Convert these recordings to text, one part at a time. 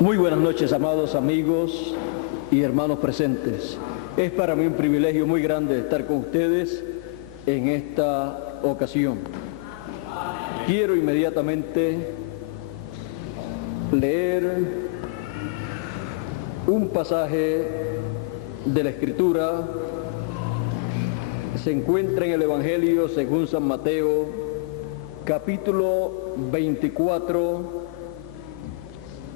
Muy buenas noches, amados amigos y hermanos presentes. Es para mí un privilegio muy grande estar con ustedes en esta ocasión. Quiero inmediatamente leer un pasaje de la Escritura. Se encuentra en el Evangelio según San Mateo, capítulo 24,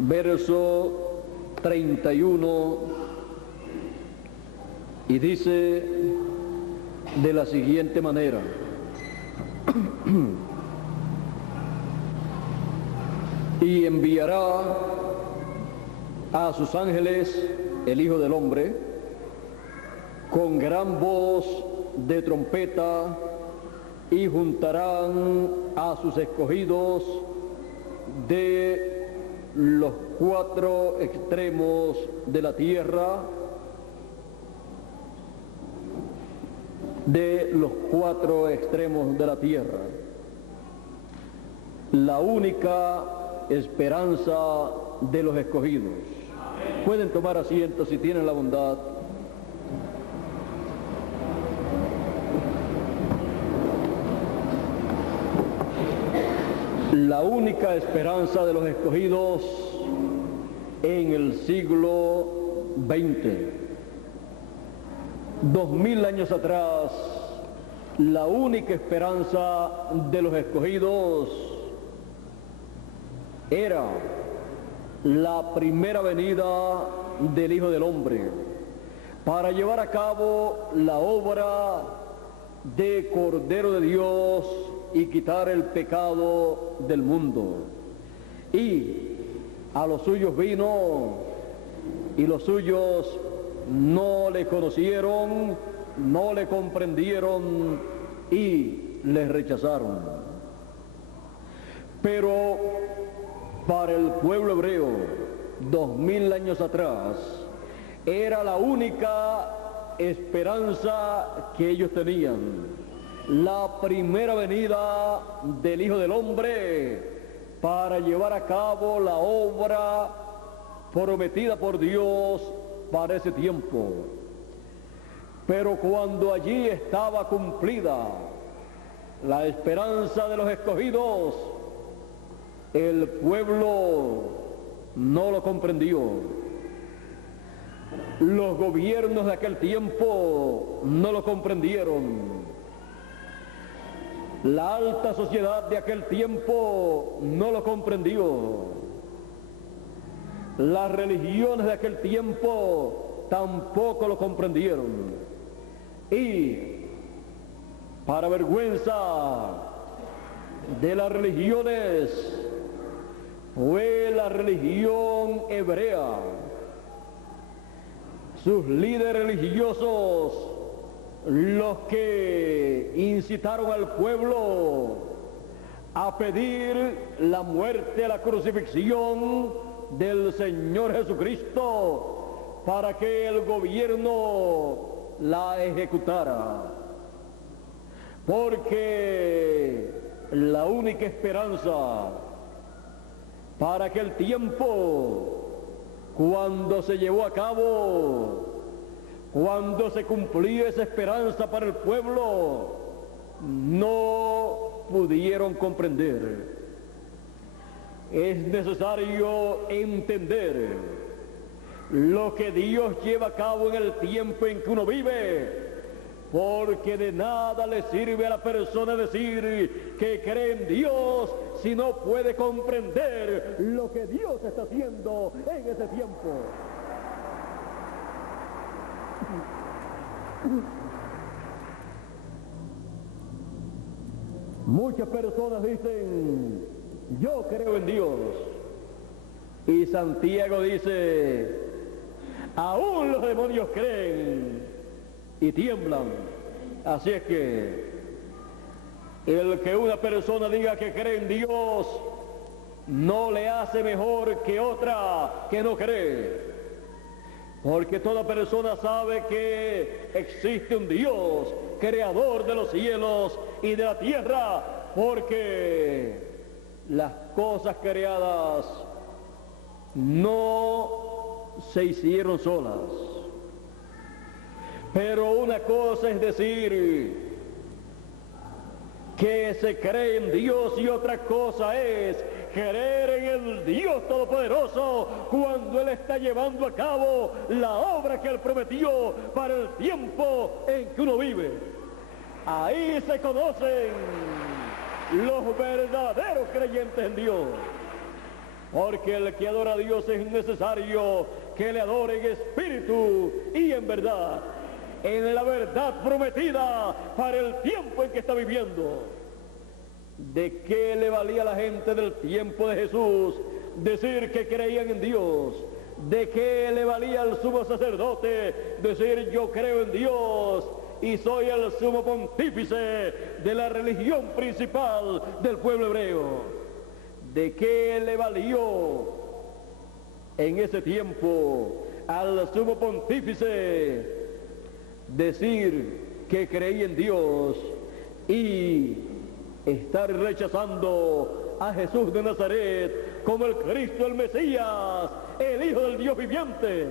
verso 31, y dice de la siguiente manera: y enviará a sus ángeles el Hijo del Hombre con gran voz de trompeta, y juntarán a sus escogidos de los cuatro extremos de la tierra, la única esperanza de los escogidos. Pueden tomar asiento si tienen la bondad. La única esperanza de los escogidos en el siglo XX. 2000 años atrás, la única esperanza de los escogidos era la primera venida del Hijo del Hombre para llevar a cabo la obra de Cordero de Dios y quitar el pecado del mundo. Y a los suyos vino, y los suyos no le conocieron, no le comprendieron y le rechazaron. Pero para el pueblo hebreo, 2000 años atrás, era la única esperanza que ellos tenían. La primera venida del Hijo del Hombre para llevar a cabo la obra prometida por Dios para ese tiempo. Pero cuando allí estaba cumplida la esperanza de los escogidos, el pueblo no lo comprendió. Los gobiernos de aquel tiempo no lo comprendieron. La alta sociedad de aquel tiempo no lo comprendió. Las religiones de aquel tiempo tampoco lo comprendieron. Y para vergüenza de las religiones, fue la religión hebrea, sus líderes religiosos, los que incitaron al pueblo a pedir la muerte, la crucifixión del Señor Jesucristo para que el gobierno la ejecutara. Porque la única esperanza para aquel tiempo, cuando se llevó a cabo, cuando se cumplió esa esperanza para el pueblo, no pudieron comprender. Es necesario entender lo que Dios lleva a cabo en el tiempo en que uno vive, porque de nada le sirve a la persona decir que cree en Dios si no puede comprender lo que Dios está haciendo en ese tiempo. Muchas personas dicen: yo creo en Dios. Y Santiago dice: aún los demonios creen y tiemblan. Así es que el que una persona diga que cree en Dios no le hace mejor que otra que no cree. Porque toda persona sabe que existe un Dios, creador de los cielos y de la tierra, porque las cosas creadas no se hicieron solas. Pero una cosa es decir que se cree en Dios y otra cosa es creer en el Dios Todopoderoso cuando Él está llevando a cabo la obra que Él prometió para el tiempo en que uno vive. Ahí se conocen los verdaderos creyentes en Dios, porque el que adora a Dios es necesario que le adore en espíritu y en verdad, en la verdad prometida para el tiempo en que está viviendo. ¿De qué le valía a la gente del tiempo de Jesús decir que creían en Dios? ¿De qué le valía al sumo sacerdote decir yo creo en Dios y soy el sumo pontífice de la religión principal del pueblo hebreo? ¿De qué le valió en ese tiempo al sumo pontífice decir que creía en Dios y estar rechazando a Jesús de Nazaret como el Cristo, el Mesías, el Hijo del Dios viviente?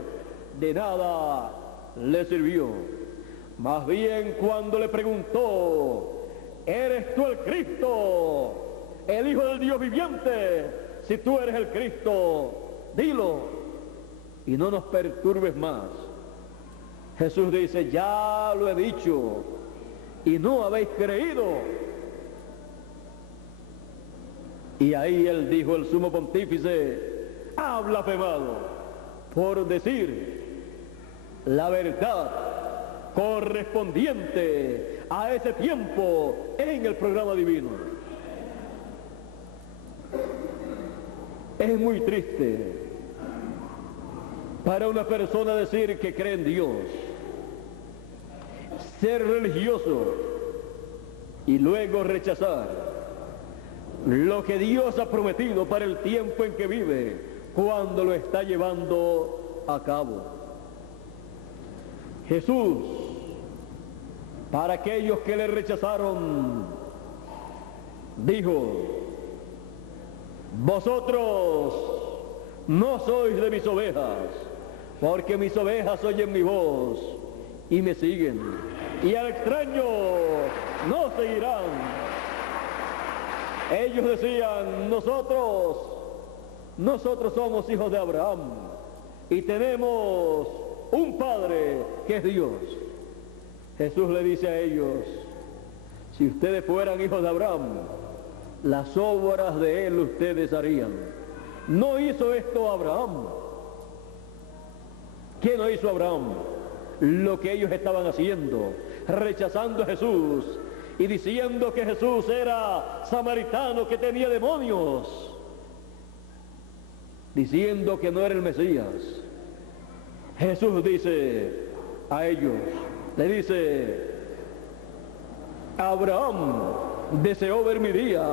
De nada le sirvió. Más bien cuando le preguntó, ¿eres tú el Cristo, el Hijo del Dios viviente? Si tú eres el Cristo, dilo y no nos perturbes más. Jesús dice, ya lo he dicho y no habéis creído. Y ahí él dijo, el sumo pontífice, ha blasfemado por decir la verdad correspondiente a ese tiempo en el programa divino. Es muy triste para una persona decir que cree en Dios, ser religioso y luego rechazar lo que Dios ha prometido para el tiempo en que vive, cuando lo está llevando a cabo. Jesús, para aquellos que le rechazaron, dijo, vosotros no sois de mis ovejas, porque mis ovejas oyen mi voz y me siguen, y al extraño no seguirán. Ellos decían, nosotros somos hijos de Abraham y tenemos un padre que es Dios. Jesús le dice a ellos, si ustedes fueran hijos de Abraham, las obras de él ustedes harían. No hizo esto Abraham. ¿Qué no hizo Abraham? Lo que ellos estaban haciendo, rechazando a Jesús y diciendo que Jesús era samaritano, que tenía demonios, diciendo que no era el Mesías. Jesús dice a ellos, le dice, Abraham deseó ver mi día,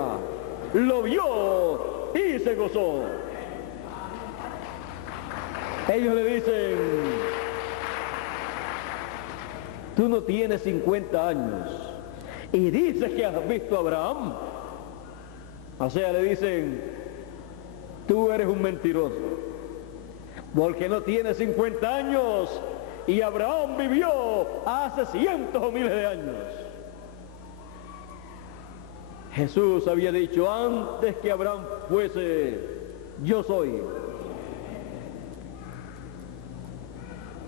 lo vio y se gozó. Ellos le dicen, tú no tienes 50 años y dices que has visto a Abraham. O sea, le dicen, tú eres un mentiroso, porque no tienes 50 años y Abraham vivió hace cientos o miles de años. Jesús había dicho, antes que Abraham fuese, yo soy.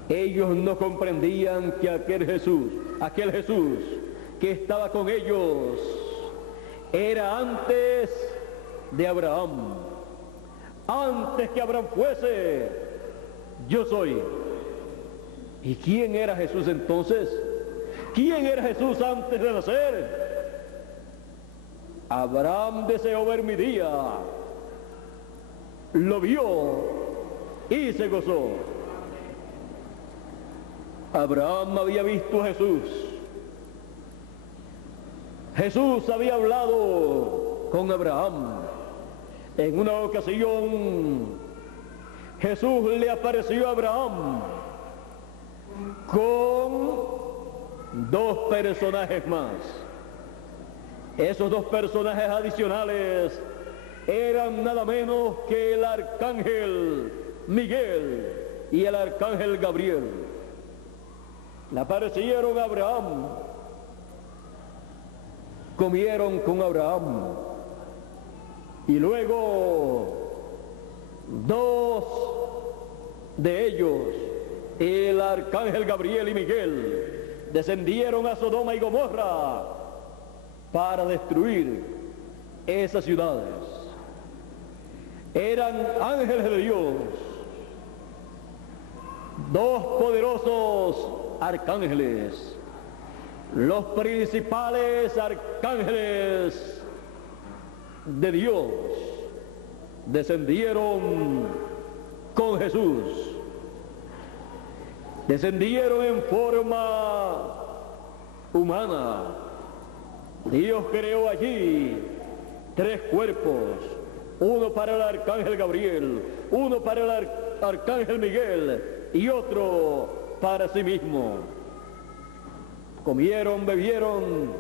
Ellos no comprendían que aquel Jesús que estaba con ellos era antes de Abraham. Antes que Abraham fuese, yo soy. ¿Y quién era Jesús entonces? ¿Quién era Jesús antes de nacer? Abraham deseó ver mi día, lo vio y se gozó. Abraham había visto a Jesús. Jesús había hablado con Abraham. En una ocasión, Jesús le apareció a Abraham con dos personajes más. Esos dos personajes adicionales eran nada menos que el arcángel Miguel y el arcángel Gabriel. Le aparecieron a Abraham, comieron con Abraham, y luego dos de ellos, el arcángel Gabriel y Miguel, descendieron a Sodoma y Gomorra para destruir esas ciudades. Eran ángeles de Dios, dos poderosos arcángeles, los principales arcángeles de Dios, descendieron con Jesús. Descendieron en forma humana. Dios creó allí tres cuerpos, uno para el arcángel Gabriel, uno para el arcángel Miguel y otro para sí mismo. Comieron, bebieron,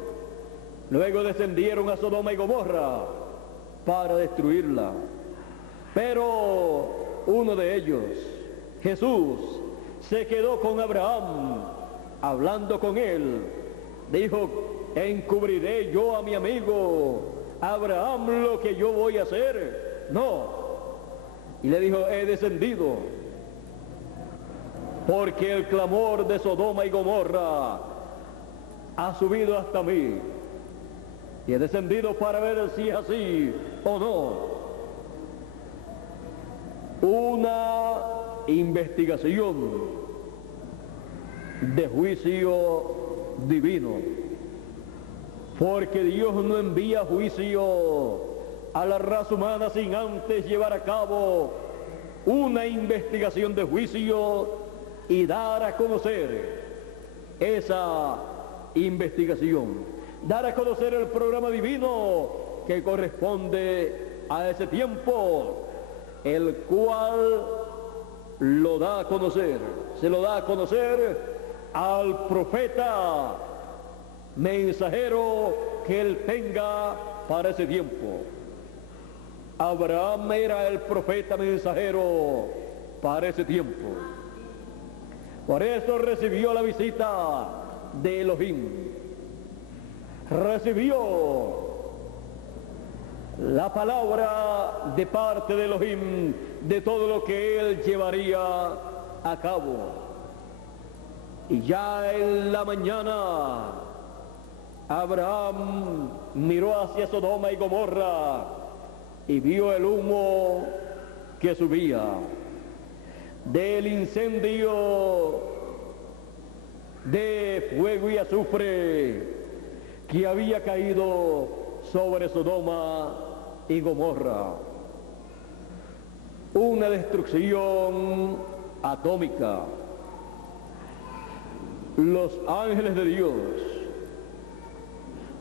luego descendieron a Sodoma y Gomorra para destruirla. Pero uno de ellos, Jesús, se quedó con Abraham, hablando con él. Dijo: ¿encubriré yo a mi amigo Abraham lo que yo voy a hacer? No. Y le dijo: he descendido porque el clamor de Sodoma y Gomorra ha subido hasta mí, y he descendido para ver si es así o no. Una investigación de juicio divino, porque Dios no envía juicio a la raza humana sin antes llevar a cabo una investigación de juicio y dar a conocer esa investigación, dar a conocer el programa divino que corresponde a ese tiempo, el cual lo da a conocer, se lo da a conocer al profeta mensajero que él tenga para ese tiempo. Abraham era el profeta mensajero para ese tiempo. Por eso recibió la visita de Elohim, recibió la palabra de parte de Elohim de todo lo que él llevaría a cabo. Y ya en la mañana Abraham miró hacia Sodoma y Gomorra y vio el humo que subía del incendio de fuego y azufre que había caído sobre Sodoma y Gomorra. Una destrucción atómica. Los ángeles de Dios,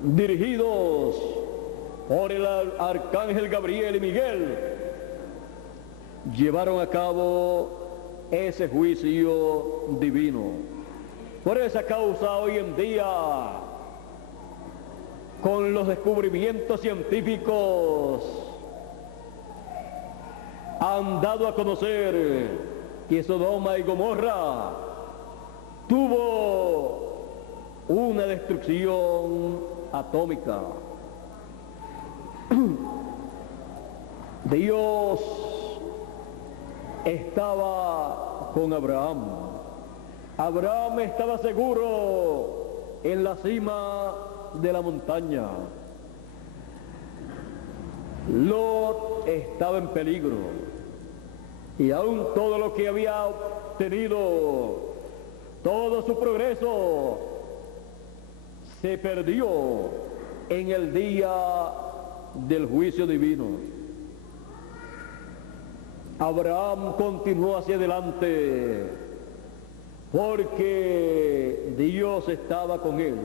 dirigidos por el arcángel Gabriel y Miguel, llevaron a cabo ese juicio divino. Por esa causa hoy en día, con los descubrimientos científicos, han dado a conocer que Sodoma y Gomorra tuvo una destrucción atómica. Dios estaba con Abraham. Abraham estaba seguro en la cima de la montaña. Lot estaba en peligro, y aún todo lo que había obtenido, todo su progreso, se perdió en el día del juicio divino. Abraham continuó hacia adelante porque Dios estaba con él,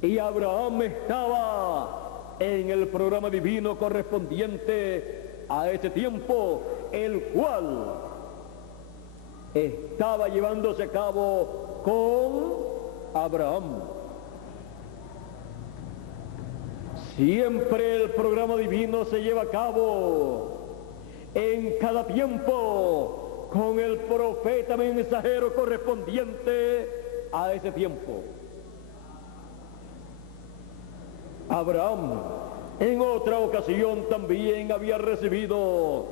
y Abraham estaba en el programa divino correspondiente a ese tiempo, el cual estaba llevándose a cabo con Abraham. Siempre el programa divino se lleva a cabo en cada tiempo con el profeta mensajero correspondiente a ese tiempo. Abraham en otra ocasión también había recibido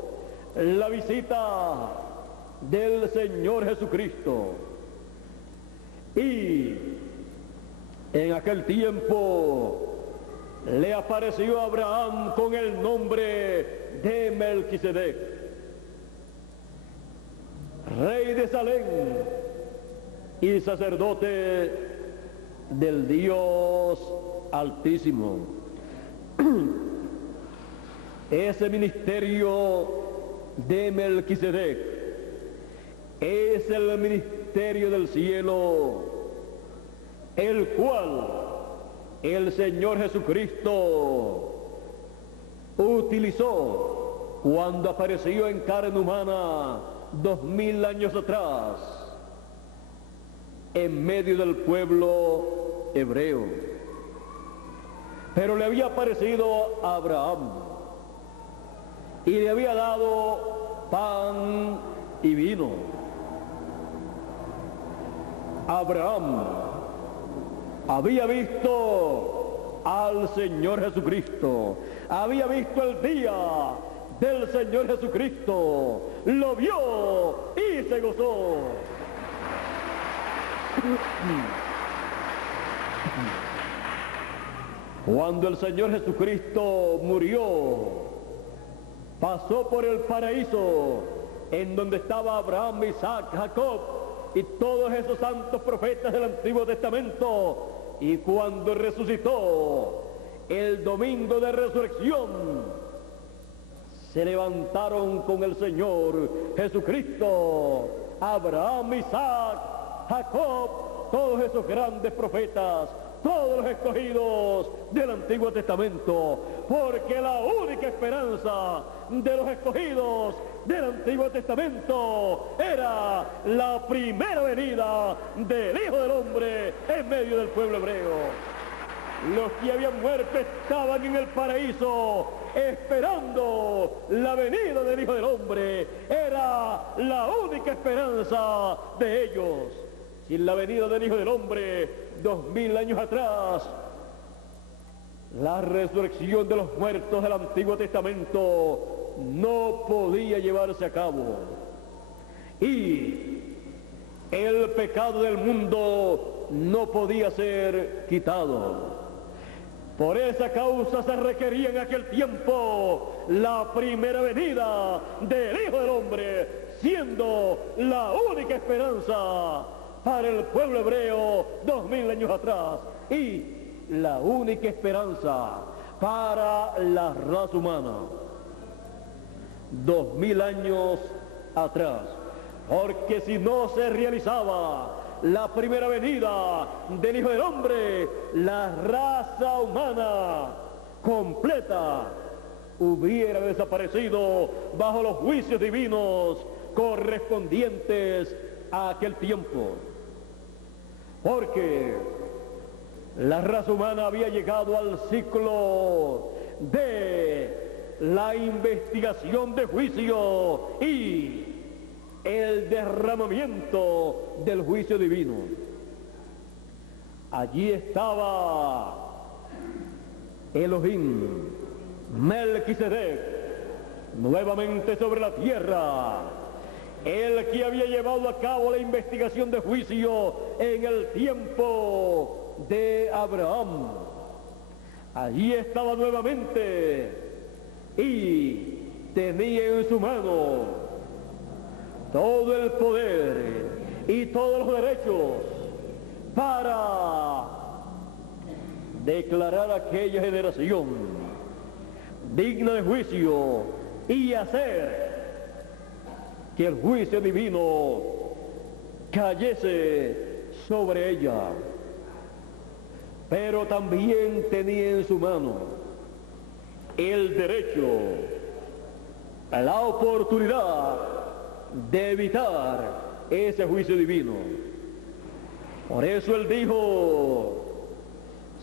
la visita del Señor Jesucristo, y en aquel tiempo le apareció a Abraham con el nombre de Melquisedec, rey de Salem y sacerdote del Dios Altísimo. Ese ministerio de Melquisedec es el ministerio del cielo, el cual el Señor Jesucristo utilizó cuando apareció en carne humana 2000 años atrás en medio del pueblo hebreo. Pero le había aparecido a Abraham y le había dado pan y vino. Abraham había visto al Señor Jesucristo, había visto el día del Señor Jesucristo, lo vio y se gozó. Cuando el Señor Jesucristo murió, pasó por el paraíso en donde estaba Abraham, Isaac, Jacob y todos esos santos profetas del Antiguo Testamento, y cuando resucitó el domingo de resurrección, se levantaron con el Señor Jesucristo Abraham, Isaac, Jacob, todos esos grandes profetas, todos los escogidos del Antiguo Testamento, porque la única esperanza de los escogidos del Antiguo Testamento era la primera venida del Hijo del Hombre en medio del pueblo hebreo. Los que habían muerto estaban en el paraíso esperando la venida del Hijo del Hombre. Era la única esperanza de ellos. Sin la venida del Hijo del Hombre, 2000 años atrás, la resurrección de los muertos del Antiguo Testamento no podía llevarse a cabo. Y el pecado del mundo no podía ser quitado. Por esa causa se requería en aquel tiempo la primera venida del Hijo del Hombre, siendo la única esperanza para el pueblo hebreo 2000 años atrás y la única esperanza para la raza humana 2000 años atrás. Porque si no se realizaba la primera venida del Hijo del Hombre, la raza humana completa hubiera desaparecido bajo los juicios divinos correspondientes a aquel tiempo. Porque la raza humana había llegado al ciclo de la investigación de juicio y el derramamiento del juicio divino. Allí estaba Elohim, Melquisedec, nuevamente sobre la tierra, el que había llevado a cabo la investigación de juicio en el tiempo de Abraham. Allí estaba nuevamente y tenía en su mano todo el poder y todos los derechos para declarar a aquella generación digna de juicio y hacer que el juicio divino cayese sobre ella. Pero también tenía en su mano el derecho, la oportunidad de evitar ese juicio divino. Por eso él dijo,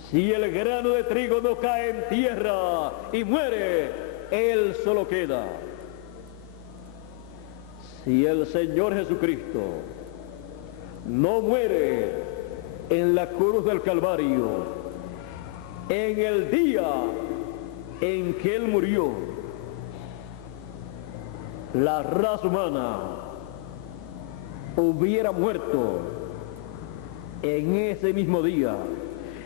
si el grano de trigo no cae en tierra y muere, él solo queda. Si el Señor Jesucristo no muere en la cruz del Calvario, en el día en que él murió, la raza humana hubiera muerto en ese mismo día.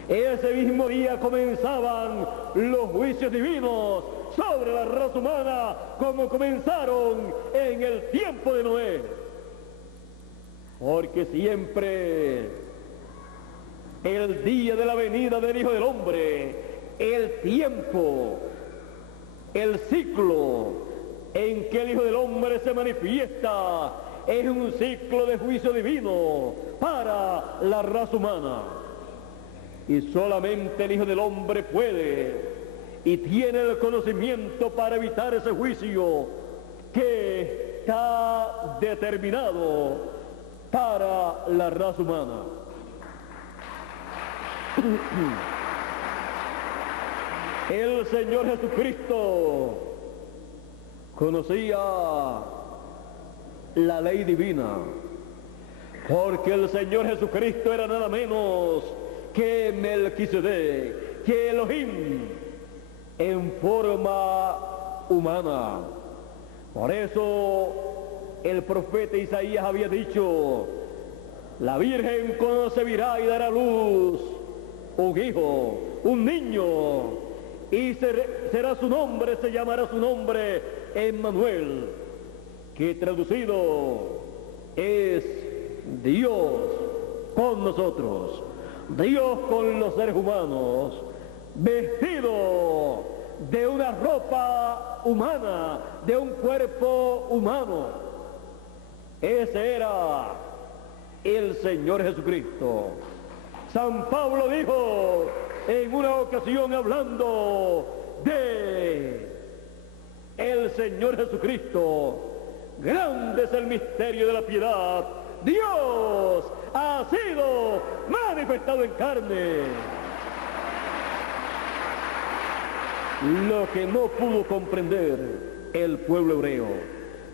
Ese mismo día comenzaban los juicios divinos sobre la raza humana, como comenzaron en el tiempo de Noé. Porque siempre el día de la venida del Hijo del Hombre, el tiempo, el ciclo en que el Hijo del Hombre se manifiesta, es un ciclo de juicio divino para la raza humana. Y solamente el Hijo del Hombre puede y tiene el conocimiento para evitar ese juicio que está determinado para la raza humana. El Señor Jesucristo conocía la ley divina, porque el Señor Jesucristo era nada menos que Melquisedec, que Elohim en forma humana. Por eso el profeta Isaías había dicho, la Virgen concebirá y dará a luz un hijo, un niño, y será su nombre, se llamará su nombre Emmanuel, que traducido es Dios con nosotros, Dios con los seres humanos, vestido de una ropa humana, de un cuerpo humano. Ese era el Señor Jesucristo. San Pablo dijo en una ocasión, hablando de el Señor Jesucristo, grande es el misterio de la piedad, Dios ha sido manifestado en carne. Lo que no pudo comprender el pueblo hebreo,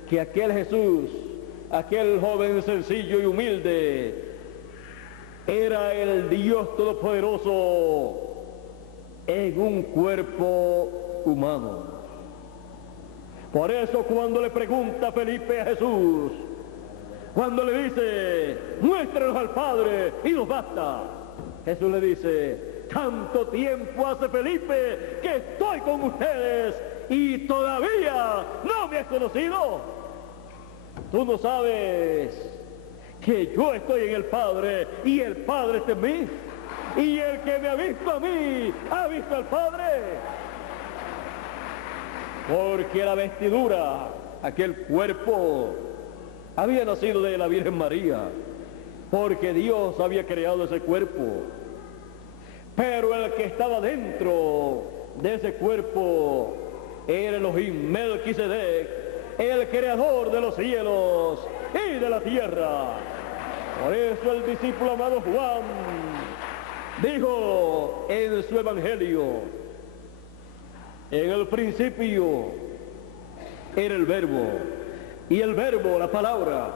que aquel Jesús, aquel joven sencillo y humilde, era el Dios Todopoderoso en un cuerpo humano. Por eso cuando le pregunta Felipe a Jesús, cuando le dice, muéstranos al Padre y nos basta, Jesús le dice, tanto tiempo hace, Felipe, que estoy con ustedes y todavía no me has conocido. Tú no sabes que yo estoy en el Padre y el Padre está en mí, y el que me ha visto a mí ha visto al Padre. Porque la vestidura, aquel cuerpo, había nacido de la Virgen María, porque Dios había creado ese cuerpo. Pero el que estaba dentro de ese cuerpo era Elohim, Melquisedec, el creador de los cielos y de la tierra. Por eso el discípulo amado Juan dijo en su evangelio, en el principio era el verbo, y el verbo, la palabra,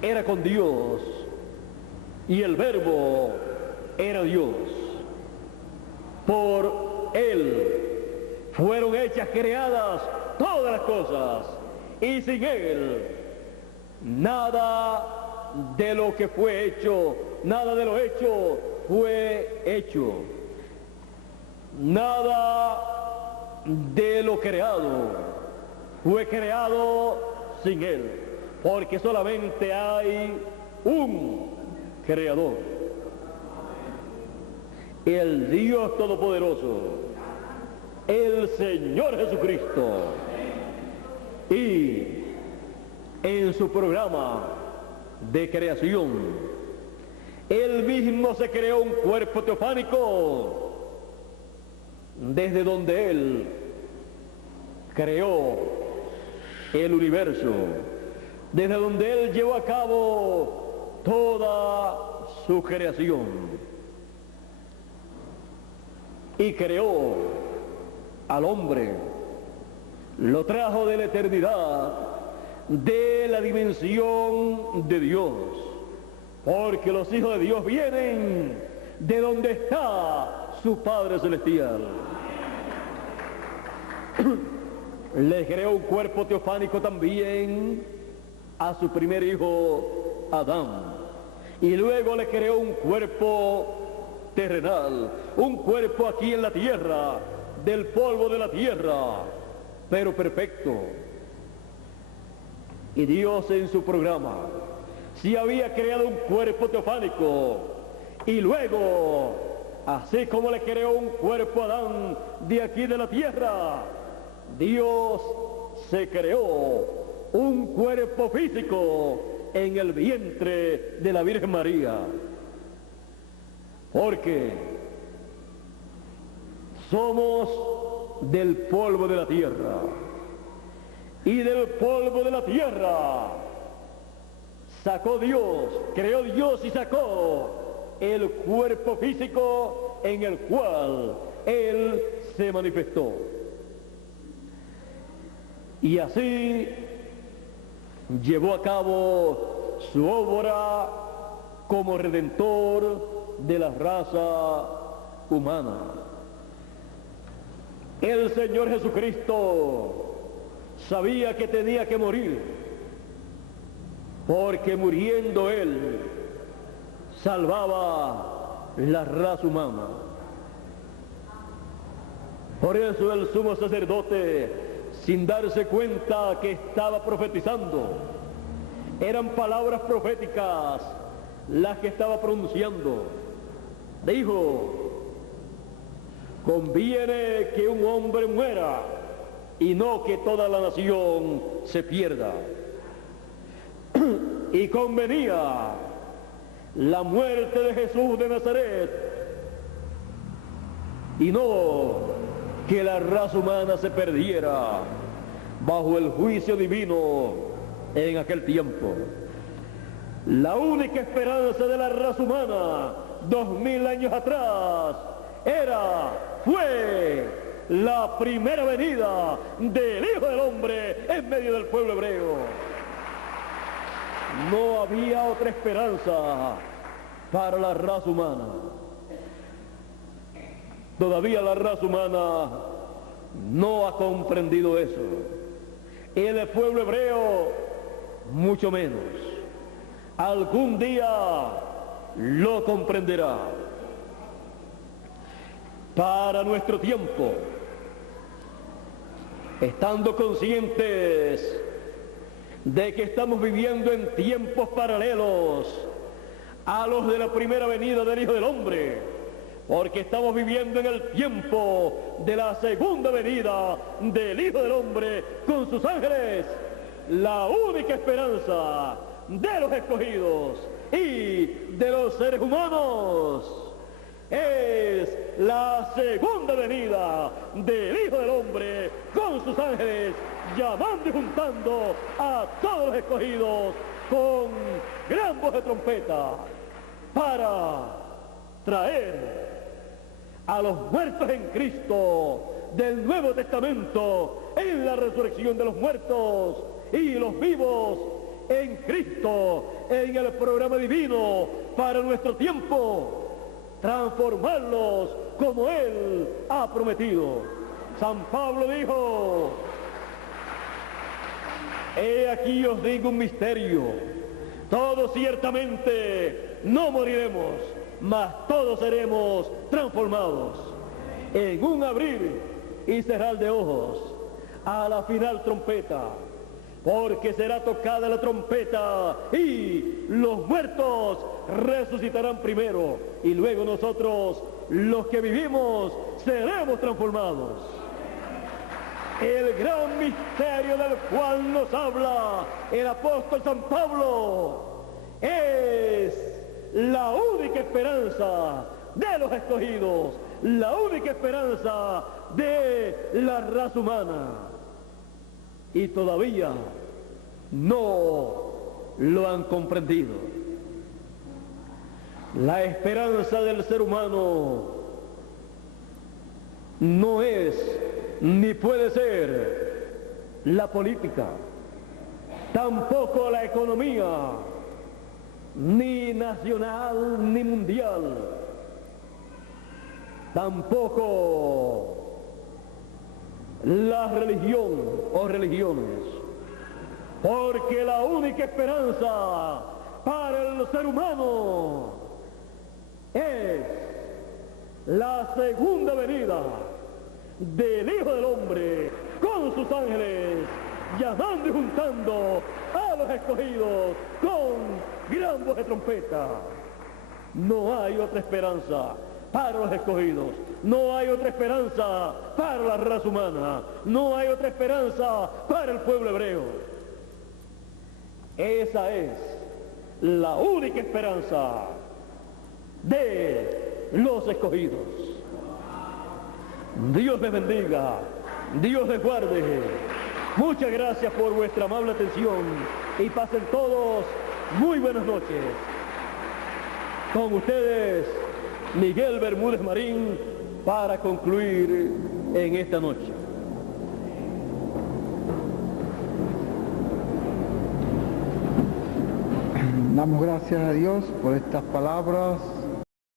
era con Dios, y el verbo era Dios. Por él fueron hechas, creadas todas las cosas, y sin él nada de lo que fue hecho, nada de lo hecho fue hecho, nada de lo creado fue creado sin él, porque solamente hay un creador, el Dios Todopoderoso, el Señor Jesucristo. Y en su programa de creación, él mismo se creó un cuerpo teofánico, desde donde él creó el universo, desde donde Él llevó a cabo toda su creación. Y creó al hombre, lo trajo de la eternidad, de la dimensión de Dios, porque los hijos de Dios vienen de donde está su Padre Celestial. Le creó un cuerpo teofánico también a su primer hijo Adán, y luego le creó un cuerpo terrenal, un cuerpo aquí en la tierra, del polvo de la tierra, pero perfecto. Y Dios en su programa sí había creado un cuerpo teofánico, y luego, así como le creó un cuerpo a Adán de aquí de la tierra, Dios se creó un cuerpo físico en el vientre de la Virgen María, porque somos del polvo de la tierra, y del polvo de la tierra sacó Dios, creó Dios y sacó el cuerpo físico en el cual Él se manifestó. Y así llevó a cabo su obra como redentor de la raza humana. El Señor Jesucristo sabía que tenía que morir, porque muriendo Él salvaba la raza humana. Por eso el sumo sacerdote, sin darse cuenta que estaba profetizando, eran palabras proféticas las que estaba pronunciando, dijo: conviene que un hombre muera y no que toda la nación se pierda. Y convenía la muerte de Jesús de Nazaret y no que la raza humana se perdiera bajo el juicio divino en aquel tiempo. La única esperanza de la raza humana 2000 años atrás fue la primera venida del Hijo del Hombre en medio del pueblo hebreo. No había otra esperanza para la raza humana. Todavía la raza humana no ha comprendido eso. Y el pueblo hebreo mucho menos. Algún día lo comprenderá. Para nuestro tiempo, estando conscientes de que estamos viviendo en tiempos paralelos a los de la primera venida del Hijo del Hombre, porque estamos viviendo en el tiempo de la segunda venida del Hijo del Hombre con sus ángeles, la única esperanza de los escogidos y de los seres humanos es la segunda venida del Hijo del Hombre con sus ángeles, llamando y juntando a todos los escogidos con gran voz de trompeta para traer a los muertos en Cristo del Nuevo Testamento en la resurrección de los muertos, y los vivos en Cristo en el programa divino para nuestro tiempo, transformarlos como Él ha prometido. San Pablo dijo: he aquí os digo un misterio, todos ciertamente no moriremos, mas todos seremos transformados en un abrir y cerrar de ojos, a la final trompeta, porque será tocada la trompeta y los muertos resucitarán primero, y luego nosotros, los que vivimos, seremos transformados. El gran misterio del cual nos habla el apóstol San Pablo es la única esperanza de los escogidos, la única esperanza de la raza humana. Y todavía no lo han comprendido. La esperanza del ser humano no es ni puede ser la política, tampoco la economía, ni nacional ni mundial, tampoco la religión o religiones, porque la única esperanza para el ser humano es la segunda venida del Hijo del Hombre con sus ángeles, llamando y juntando a los escogidos con gran voz de trompeta. No hay otra esperanza para los escogidos, no hay otra esperanza para la raza humana, no hay otra esperanza para el pueblo hebreo. Esa es la única esperanza de los escogidos. Dios les bendiga, Dios les guarde. Muchas gracias por vuestra amable atención y pasen todos muy buenas noches. Con ustedes, Miguel Bermúdez Marín, para concluir en esta noche. Damos gracias a Dios por estas palabras